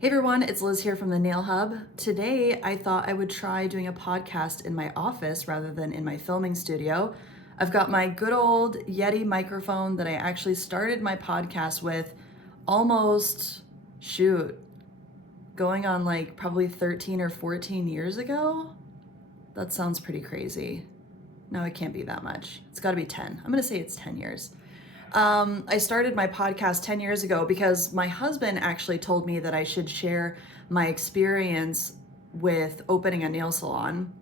Hey everyone, it's Liz here from the Nail Hub. Today I thought I would try doing a podcast in my office rather than in my filming studio. I've got my good old Yeti microphone that I actually started my podcast with almost, going on like probably 13 or 14 years ago. That sounds pretty crazy. No, it can't be that much. It's got to be 10. I'm going to say it's 10 years. I started my podcast 10 years ago because my husband actually told me that I should share my experience with opening a nail salon.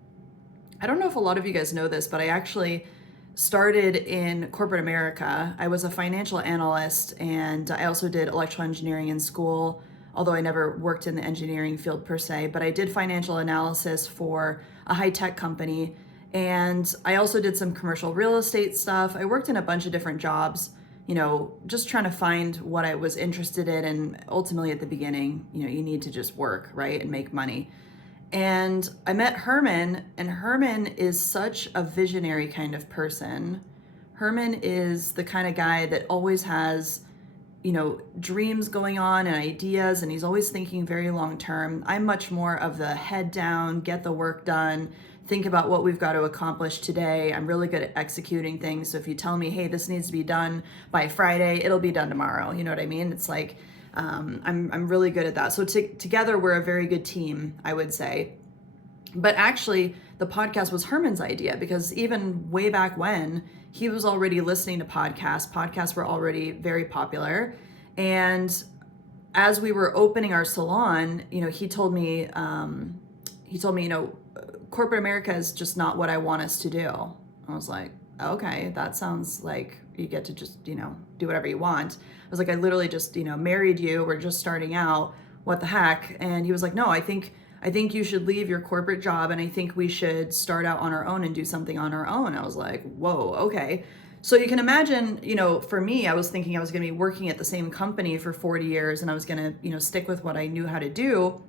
I don't know if a lot of you guys know this, but I actually started in corporate America. I was a financial analyst and I also did electrical engineering in school, although I never worked in the engineering field per se, but I did financial analysis for a high-tech company. And I also did some commercial real estate stuff. I worked in a bunch of different jobs, just trying to find what I was interested in. And ultimately at the beginning, you need to just work, right? And make money. And I met Herman, and Herman is such a visionary kind of person. Herman is the kind of guy that always has, dreams going on and ideas, and he's always thinking very long term. I'm much more of the head down, get the work done, think about what we've got to accomplish today. I'm really good at executing things. So if you tell me, hey, this needs to be done by Friday, it'll be done tomorrow. You know what I mean? It's like, I'm really good at that. So together we're a very good team, I would say. But actually, the podcast was Herman's idea because even way back when, he was already listening to podcasts. Podcasts were already very popular. And as we were opening our salon, he told me, corporate America is just not what I want us to do. I was like, okay, that sounds like you get to just, do whatever you want. I was like, I literally just, married you. We're just starting out. What the heck? And he was like, no, I think you should leave your corporate job and I think we should start out on our own and do something on our own. I was like, whoa, okay. So you can imagine, for me, I was thinking I was going to be working at the same company for 40 years and I was going to, stick with what I knew how to do.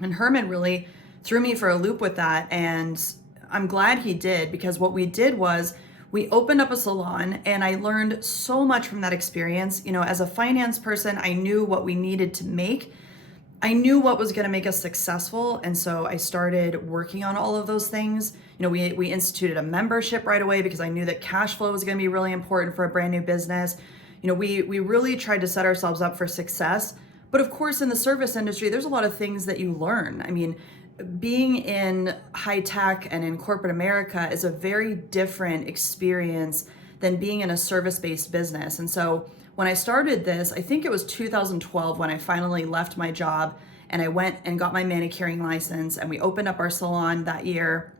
And Herman really threw me for a loop with that. And I'm glad he did, because what we did was we opened up a salon and I learned so much from that experience. As a finance person, I knew what we needed to make. I knew what was going to make us successful. And so I started working on all of those things. We instituted a membership right away because I knew that cash flow was going to be really important for a brand new business. We really tried to set ourselves up for success. But of course, in the service industry, there's a lot of things that you learn. I mean, being in high tech and in corporate America is a very different experience than being in a service-based business. And so when I started this, I think it was 2012 when I finally left my job and I went and got my manicuring license and we opened up our salon that year.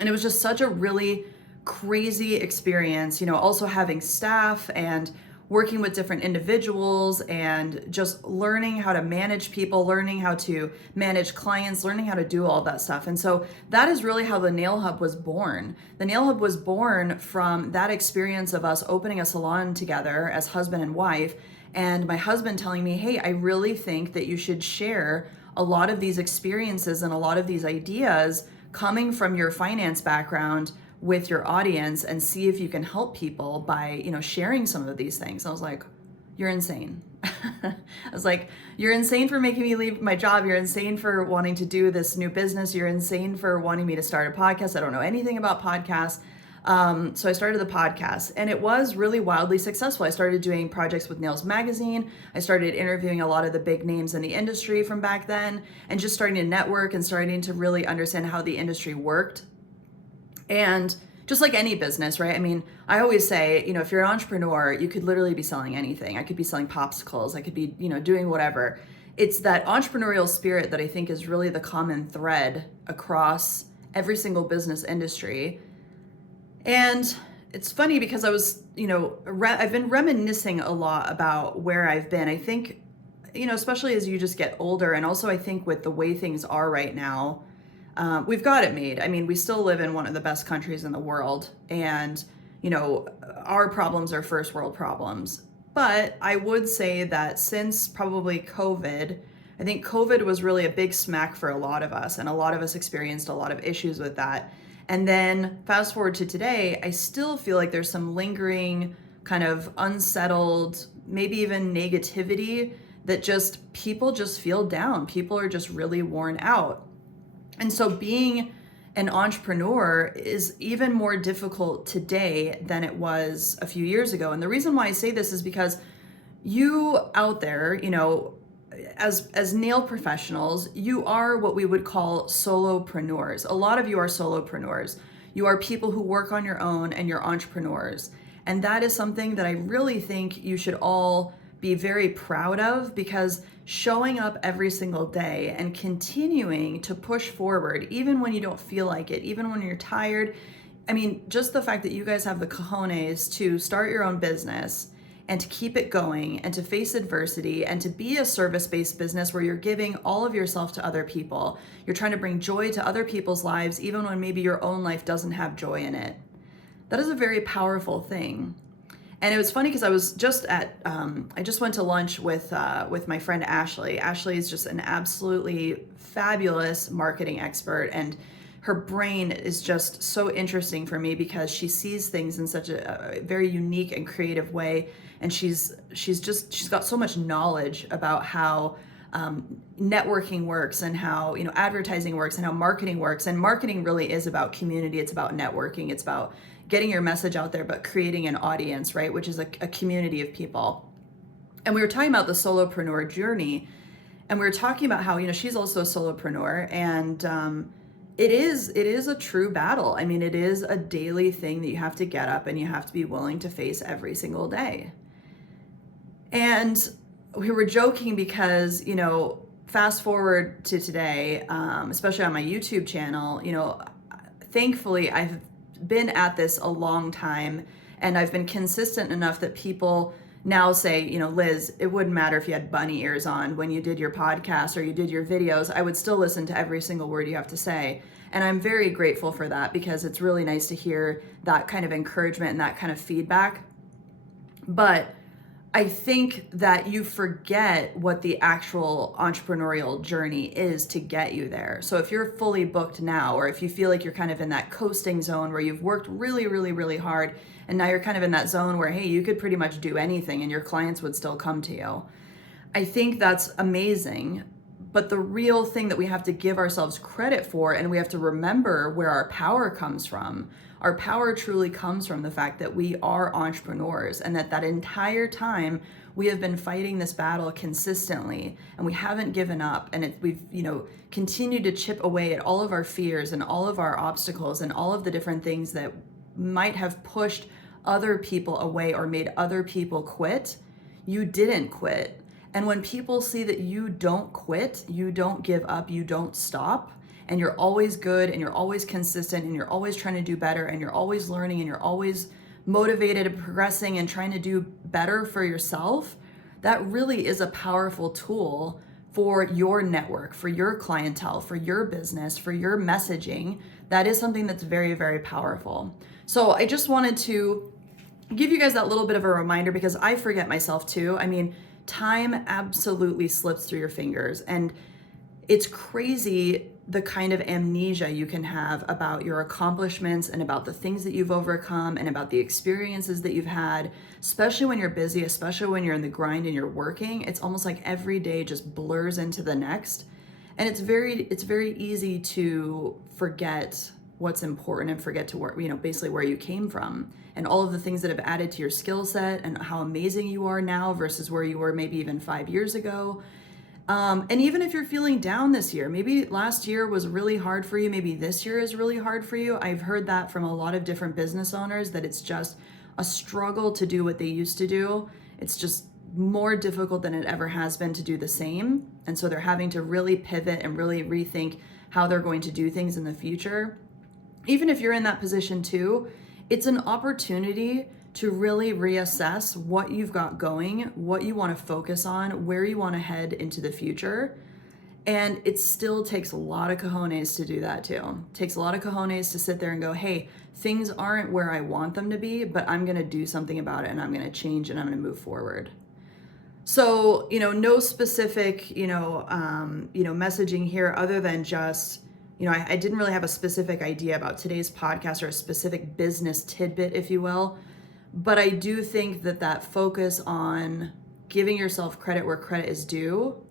And it was just such a really crazy experience, also having staff and working with different individuals and just learning how to manage people, learning how to manage clients, learning how to do all that stuff. And so that is really how the Nail Hub was born. The Nail Hub was born from that experience of us opening a salon together as husband and wife, and my husband telling me, hey, I really think that you should share a lot of these experiences and a lot of these ideas coming from your finance background with your audience and see if you can help people by, sharing some of these things. I was like, you're insane. I was like, you're insane for making me leave my job. You're insane for wanting to do this new business. You're insane for wanting me to start a podcast. I don't know anything about podcasts. So I started the podcast and it was really wildly successful. I started doing projects with Nails Magazine. I started interviewing a lot of the big names in the industry from back then and just starting to network and starting to really understand how the industry worked. And just like any business, right? I mean, I always say, if you're an entrepreneur, you could literally be selling anything. I could be selling popsicles. I could be, doing whatever. It's that entrepreneurial spirit that I think is really the common thread across every single business industry. And it's funny because I was, I've been reminiscing a lot about where I've been. I think, especially as you just get older, and also I think with the way things are right now, we've got it made. I mean, we still live in one of the best countries in the world, and, our problems are first world problems. But I would say that since probably COVID, I think COVID was really a big smack for a lot of us, and a lot of us experienced a lot of issues with that. And then fast forward to today, I still feel like there's some lingering kind of unsettled, maybe even negativity that just people just feel down. People are just really worn out. And so being an entrepreneur is even more difficult today than it was a few years ago. And the reason why I say this is because you out there, as nail professionals, you are what we would call solopreneurs. A lot of you are solopreneurs. You are people who work on your own and you're entrepreneurs. And that is something that I really think you should all be very proud of, because showing up every single day and continuing to push forward, even when you don't feel like it, even when you're tired. I mean, just the fact that you guys have the cojones to start your own business and to keep it going and to face adversity and to be a service-based business where you're giving all of yourself to other people. You're trying to bring joy to other people's lives, even when maybe your own life doesn't have joy in it. That is a very powerful thing. And it was funny because I was just I just went to lunch with my friend Ashley. Ashley is just an absolutely fabulous marketing expert, and her brain is just so interesting for me because she sees things in such a very unique and creative way. And she's got so much knowledge about how networking works and how advertising works and how marketing works. And marketing really is about community. It's about networking. It's about getting your message out there, but creating an audience, right? Which is a community of people. And we were talking about the solopreneur journey, and we were talking about how she's also a solopreneur, and it is a true battle. I mean, it is a daily thing that you have to get up and you have to be willing to face every single day. And we were joking because, fast forward to today, especially on my YouTube channel, thankfully I've been at this a long time, and I've been consistent enough that people now say, Liz, it wouldn't matter if you had bunny ears on when you did your podcast or you did your videos. I would still listen to every single word you have to say. And I'm very grateful for that, because it's really nice to hear that kind of encouragement and that kind of feedback. But I think that you forget what the actual entrepreneurial journey is to get you there. So if you're fully booked now, or if you feel like you're kind of in that coasting zone where you've worked really, really, really hard, and now you're kind of in that zone where, hey, you could pretty much do anything and your clients would still come to you. I think that's amazing. But the real thing that we have to give ourselves credit for, and we have to remember where our power comes from. Our power truly comes from the fact that we are entrepreneurs, and that entire time we have been fighting this battle consistently, and we haven't given up, and we've continued to chip away at all of our fears and all of our obstacles and all of the different things that might have pushed other people away or made other people quit. You didn't quit. And when people see that you don't quit, you don't give up, you don't stop, and you're always good and you're always consistent and you're always trying to do better and you're always learning and you're always motivated and progressing and trying to do better for yourself, that really is a powerful tool for your network, for your clientele, for your business, for your messaging. That is something that's very, very powerful. So I just wanted to give you guys that little bit of a reminder, because I forget myself too. I mean, time absolutely slips through your fingers, and it's crazy the kind of amnesia you can have about your accomplishments and about the things that you've overcome and about the experiences that you've had, especially when you're busy, especially when you're in the grind and you're working. It's almost like every day just blurs into the next. And it's very easy to forget what's important and forget to work, basically where you came from and all of the things that have added to your skill set and how amazing you are now versus where you were maybe even 5 years ago. And even if you're feeling down this year, maybe last year was really hard for you, maybe this year is really hard for you. I've heard that from a lot of different business owners, that it's just a struggle to do what they used to do. It's just more difficult than it ever has been to do the same. And so they're having to really pivot and really rethink how they're going to do things in the future. Even if you're in that position too, it's an opportunity to really reassess what you've got going, what you want to focus on, where you want to head into the future. And it still takes a lot of cojones to do that too. It takes a lot of cojones to sit there and go, hey, things aren't where I want them to be, but I'm going to do something about it, and I'm going to change, and I'm going to move forward. So, no specific, messaging here other than just, I didn't really have a specific idea about today's podcast or a specific business tidbit, if you will. But I do think that focus on giving yourself credit where credit is due,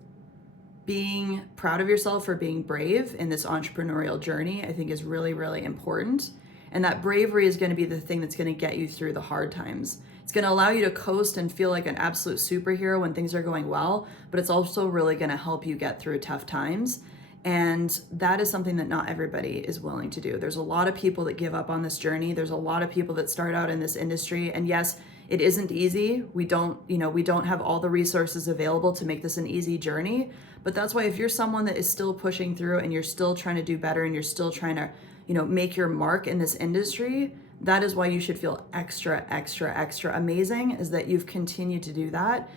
being proud of yourself for being brave in this entrepreneurial journey, I think is really, really important. And that bravery is going to be the thing that's going to get you through the hard times. It's going to allow you to coast and feel like an absolute superhero when things are going well, but it's also really going to help you get through tough times. And that is something that not everybody is willing to do. There's a lot of people that give up on this journey. There's a lot of people that start out in this industry. And yes, it isn't easy. We don't have all the resources available to make this an easy journey. But that's why if you're someone that is still pushing through and you're still trying to do better and you're still trying to, make your mark in this industry, that is why you should feel extra, extra, extra amazing, is that you've continued to do that.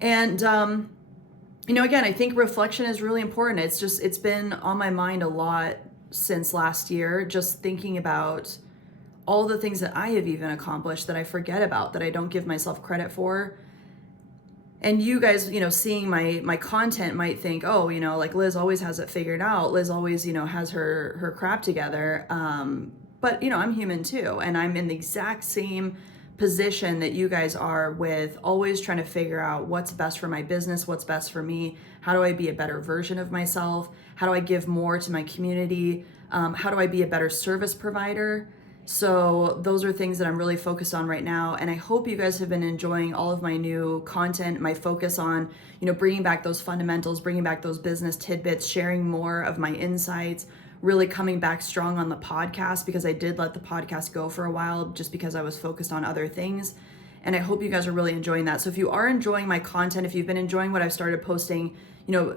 And, again, I think reflection is really important. It's been on my mind a lot since last year, just thinking about all the things that I have even accomplished that I forget about, that I don't give myself credit for. And you guys, seeing my content might think, oh, like Liz always has it figured out. Liz always, has her crap together. But, I'm human too. And I'm in the exact same position that you guys are, with always trying to figure out what's best for my business, what's best for me. How do I be a better version of myself? How do I give more to my community? How do I be a better service provider? So those are things that I'm really focused on right now. And I hope you guys have been enjoying all of my new content, my focus on, bringing back those fundamentals, bringing back those business tidbits, sharing more of my insights, really coming back strong on the podcast, because I did let the podcast go for a while just because I was focused on other things. And I hope you guys are really enjoying that. So if you are enjoying my content, if you've been enjoying what I've started posting,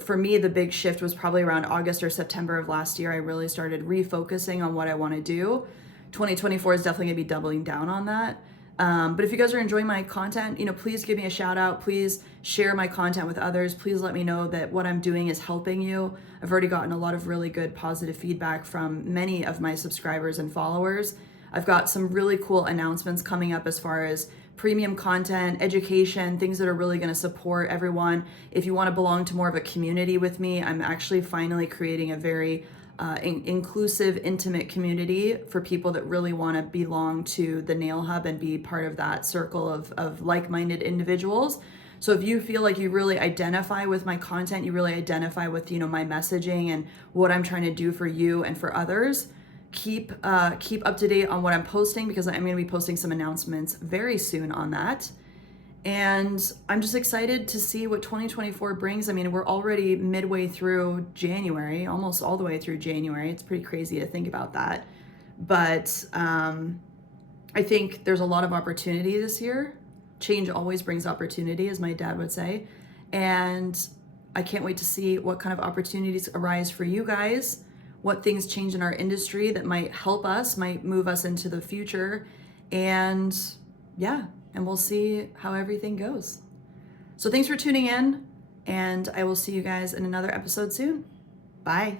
for me, the big shift was probably around August or September of last year. I really started refocusing on what I want to do. 2024 is definitely going to be doubling down on that. But if you guys are enjoying my content, please give me a shout out. Please share my content with others. Please let me know that what I'm doing is helping you. I've already gotten a lot of really good positive feedback from many of my subscribers and followers. I've got some really cool announcements coming up as far as premium content, education, things that are really going to support everyone. If you want to belong to more of a community with me, I'm actually finally creating a very inclusive, intimate community for people that really want to belong to the Nail Hub and be part of that circle of like-minded individuals. So if you feel like you really identify with my content, you really identify with, my messaging and what I'm trying to do for you and for others, keep up to date on what I'm posting, because I'm going to be posting some announcements very soon on that. And I'm just excited to see what 2024 brings. I mean, we're already midway through January, almost all the way through January. It's pretty crazy to think about that. But I think there's a lot of opportunity this year. Change always brings opportunity, as my dad would say. And I can't wait to see what kind of opportunities arise for you guys, what things change in our industry that might help us, might move us into the future. And and we'll see how everything goes. So thanks for tuning in, and I will see you guys in another episode soon. Bye.